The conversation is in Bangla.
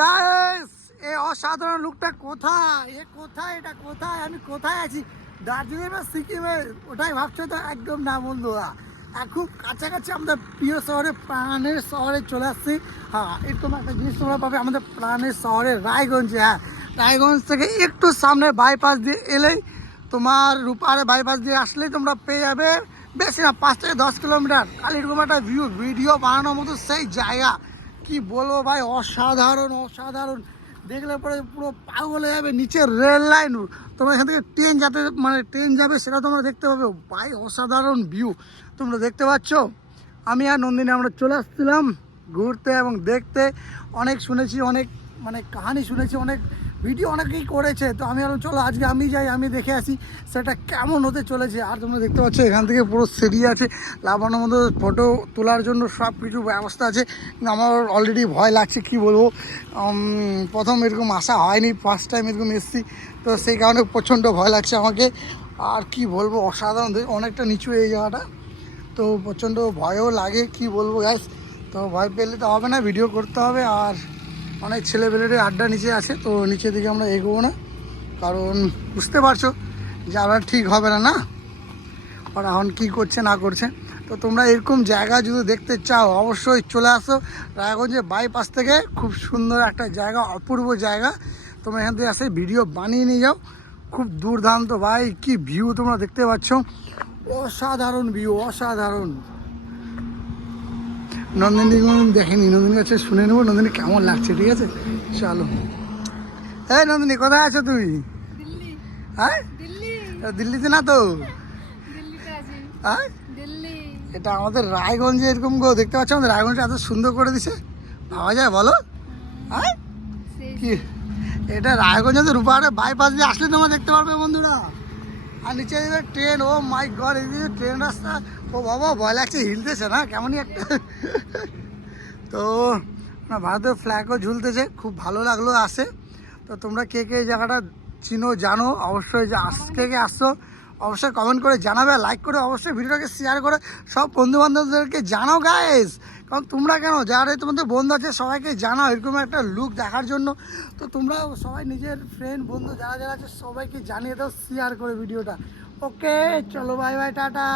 গাইস এই অসাধারণ লুকটা কোথায়, এটা কোথায়, আমি কোথায় আছি? দার্জিলিং বা সিকিমে? ওটাই ভাবছো তো? একদম না বন্ধুরা, খুব কাছাকাছি আমাদের প্রিয় শহরে, প্রাণের শহরে চলে আসছি। হ্যাঁ, এরকম একটা জিনিস তোমরা পাবে আমাদের প্রাণের শহরে রায়গঞ্জে। হ্যাঁ, রায়গঞ্জ থেকে একটু সামনে বাইপাস দিয়ে এলেই, তোমার রূপারে বাইপাস দিয়ে আসলেই তোমরা পেয়ে যাবে, বেশি না 5 থেকে 10 কিলোমিটার, খালি এরকম একটা ভিডিও বানানোর মতো সেই জায়গা। কি বলবো ভাই, অসাধারণ অসাধারণ, দেখলে পরে পুরো পাগল হয়ে যাবে। নিচের রেল লাইন, তোমরা এখান থেকে ট্রেন যাতে ট্রেন যাবে সেটা তোমরা দেখতে পাবে ভাই। অসাধারণ ভিউ তোমরা দেখতে পাচ্ছ। আমি আর নন্দিনী আমরা চলে আসছিলাম ঘুরতে এবং দেখতে। অনেক শুনেছি, অনেক কাহিনী শুনেছি, অনেক ভিডিও অনেকেই করেছে, তো আমি বললাম চলো আজকে আমি যাই, আমি দেখে আসি সেটা কেমন হতে চলেছে। আর তোমরা দেখতে পাচ্ছ এখান থেকে পুরো সিঁড়ি আছে, লাফানোর মধ্যে ফটো তোলার জন্য সব কিছু ব্যবস্থা আছে। কিন্তু আমার অলরেডি ভয় লাগছে, কি বলবো, প্রথম এরকম আসা হয়নি, ফার্স্ট টাইম এরকম এসেছি, তো সেই কারণে প্রচণ্ড ভয় লাগছে আমাকে। আর কি বলবো, অসাধারণ, অনেকটা নিচু এই জায়গাটা, তো প্রচণ্ড ভয়ও লাগে, কি বলবো গাইস। তো ভয় পেলে তো হবে না, ভিডিও করতে হবে। আর অনেক ছেলেপেলেদের আড্ডা নিচে আছে, তো নিচে দিকে আমরা এগোবো না, কারণ বুঝতে পারছো যে আবার ঠিক হবে না, ওরা এখন কী করছে না করছে। তো তোমরা এরকম জায়গা যদি দেখতে চাও অবশ্যই চলে আসো রায়গঞ্জে বাইপাস থেকে। খুব সুন্দর একটা জায়গা, অপূর্ব জায়গা, তোমরা এখান থেকে আসে ভিডিও বানিয়ে নিয়ে যাও। খুব দুর্দান্ত ভাই, কি ভিউ তোমরা দেখতে পাচ্ছ, অসাধারণ ভিউ, অসাধারণ। নন্দিনী দেখেনি, নন্দিনীর কাছে শুনে নেবো নন্দিনী কেমন লাগছে, ঠিক আছে? চলো। এই নন্দিনী, কোথায় আছো তুই? হ্যাঁ, দিল্লিতে না তো? হ্যাঁ, এটা আমাদের রায়গঞ্জে এরকম গো, দেখতে পাচ্ছ আমাদের রায়গঞ্জে এত সুন্দর করে দিছে, পাওয়া যায় বলো? হ্যাঁ, কি এটা রায়গঞ্জে রূপারে বাইপাস দিয়ে আসলে তোমরা দেখতে পারবে বন্ধুরা। আর নিচে ট্রেন, ও মাই গড, এদিকে ট্রেন রাস্তা, ও বাবা ভয় লাগছে, হিলতেছে না কেমনই একটা। তো ভারতের ফ্ল্যাগও ঝুলতেছে, খুব ভালো লাগলো আসে। তো তোমরা কে কে এই জায়গাটা চিনো জানো, অবশ্যই যে কে কে আসছো অবশ্যই কমেন্ট করে জানাবে, লাইক করে অবশ্যই ভিডিওটাকে শেয়ার করে সব বন্ধুবান্ধবদেরকে জানাও গাইস। কারণ তোমরা কেন, যারা তোমাদের বন্ধু আছে সবাইকে জানাও এরকম একটা লুক দেখার জন্য। তো তোমরা সবাই নিজের ফ্রেন্ড বন্ধু যারা যারা আছে সবাইকে জানিয়ে দাও, শেয়ার করে ভিডিওটা। ওকে চলো, বাই বাই, টাটা।